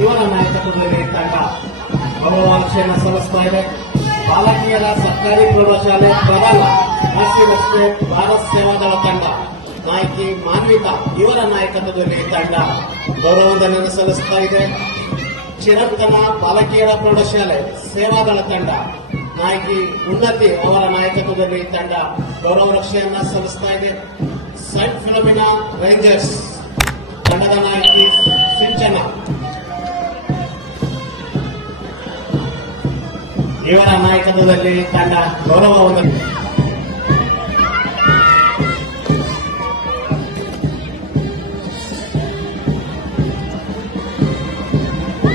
ಇವರ ನಾಯಕತ್ವದಲ್ಲಿ ತಂಡ ಗೌರವಾಂಶೆಯನ್ನು ಸಲ್ಲಿಸ್ತಾ ಇದೆ ಬಾಲಕಿಯರ ಸರ್ಕಾರಿ ಪ್ರೌಢಶಾಲೆ ಪ್ರಬಲ ರಾಷ್ಟ್ರೀಯ ರಸ್ತೆ ಭಾರತ್ ಸೇವಾದಳ ತಂಡ, ನಾಯಕಿ ಮಾನ್ವಿತಾ ಇವರ ನಾಯಕತ್ವದಲ್ಲಿ ತಂಡ ಗೌರವಧನೆಯನ್ನು ಸಲ್ಲಿಸ್ತಾ ಇದೆ. ಚಿರಂತನ ಬಾಲಕಿಯರ ಪ್ರೌಢಶಾಲೆ ಸೇವಾದಳ ತಂಡ, ನಾಯಕಿ ಉನ್ನತಿ ಅವರ ನಾಯಕತ್ವದಲ್ಲಿ ತಂಡ ಗೌರವ ರಕ್ಷೆಯನ್ನ ಸಲ್ಲಿಸ್ತಾ ಇದೆ. ಸೈಂಟ್ ಫಿಲೋಮಿನಾ ರೇಂಜರ್ಸ್ ತಂಡದ ನಾಯಕಿ ಇವರ ನಾಯಕತ್ವದಲ್ಲಿ ತಂಡ ಗೌರವ ಹೊಂದಿದೆ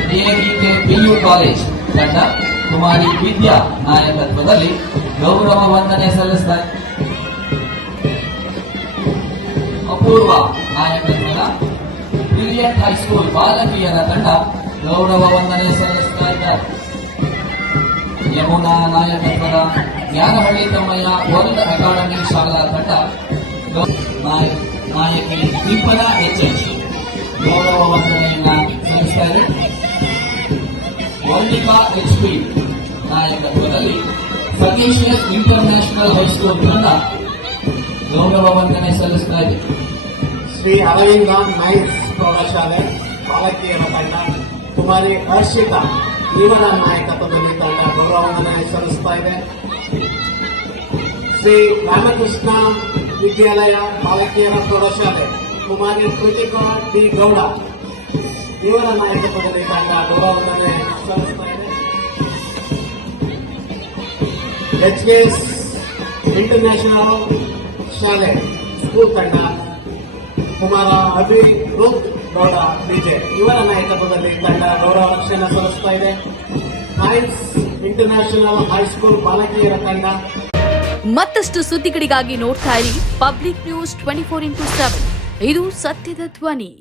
ಡಿಎಡಿಕೆ ಪಿಯು ಕಾಲೇಜ್ ತಂಡ ಕುಮಾರಿ ವಿದ್ಯಾ ನಾಯಕತ್ವದಲ್ಲಿ ಗೌರವ ವಂದನೆ ಸಲ್ಲಿಸ್ತಾರೆ ಅಪೂರ್ವ ನಾಯಕತ್ವದ ಬ್ರಿಲಿಯಂಟ್ ಹೈಸ್ಕೂಲ್ ಬಾಲಕಿಯರ ತಂಡ ಗೌರವ ವಂದನೆ ಸಲ್ಲಿಸ್ತಾ ಯಮುನಾ ನಾಯಕತ್ವದ ಜ್ಞಾನಹಳ್ಳಿ ತಮ್ಮಯ್ಯ? ವರ್ಲ್ಡ್ ಅಕಾಡೆಮಿ ಶಾಲಾ ತಂಡ ನಾಯಕಿ ದೀಪನ ಎಚ್ ಎಚ್. ಗೌರವ ವಂದನೆಯನ್ನ ಸಲ್ಲಿಸ್ತಾ ಇದೆ ಮೌಲಿಕಾ ಎಚ್ ಪಿ ನಾಯಕತ್ವದಲ್ಲಿ ಸತೀಶ್ವರ್ ಇಂಟರ್ನ್ಯಾಷನಲ್ ಹೈಸ್ಕೂಲ್ ತಂಡ ಗೌರವ ವಂದನೆ ಸಲ್ಲಿಸ್ತಾ ಇದೆ. ಶ್ರೀ ಅರವಿಂದ ನೈಸ್ ಪ್ರೌಢಶಾಲೆ, ಬಾಲಕಿಯರ ತಂಡ ಕುಮಾರಿ ಹರ್ಷಿತಾ. ಇವರ ನಾಯಕತ್ವದಲ್ಲಿ ತಂಡ ಗೌರವವನ್ನು ಸಲ್ಲಿಸ್ತಾ ಇದೆ ಶ್ರೀ ರಾಮಕೃಷ್ಣ ವಿದ್ಯಾಲಯ ಬಾಲಕಿಯರ ಪ್ರೌಢಶಾಲೆ, ಕುಮಾರಿ ಕೃತಿಕಾ ಡಿ ಗೌಡ. ಇವರ ನಾಯಕತ್ವದಲ್ಲಿ ತಂಡ ಗೌರವವನ್ನು ಸಲ್ಲಿಸ್ತಾ ಇದೆ. ಎಚ್ ಎಸ್ ಇಂಟರ್ನ್ಯಾಷನಲ್ ಶಾಲೆ, ಸ್ಕೂಲ್ ತಂಡ, ಕುಮಾರ ಅಭಿ ರುತ್ ಗೌಡ ವಿಜಯ್ ಇವರ ನಾಯಕತ್ವದಲ್ಲಿ ತಂಡ ಗೌರವ ರಕ್ಷಣೆ ಸಲ್ಲಿಸ್ತಾ ಇದೆ. ಹೈಸ್ ಇಂಟರ್ನ್ಯಾಷನಲ್ ಹೈಸ್ಕೂಲ್ ಬಾಲಕಿಯರ ತಂಡ. ಮತ್ತಷ್ಟು ಸುದ್ದಿಗಳಿಗಾಗಿ ನೋಡ್ತಾ ಇರಿ public news twenty four into seven ಇದು ಸತ್ಯದ ಧ್ವನಿ.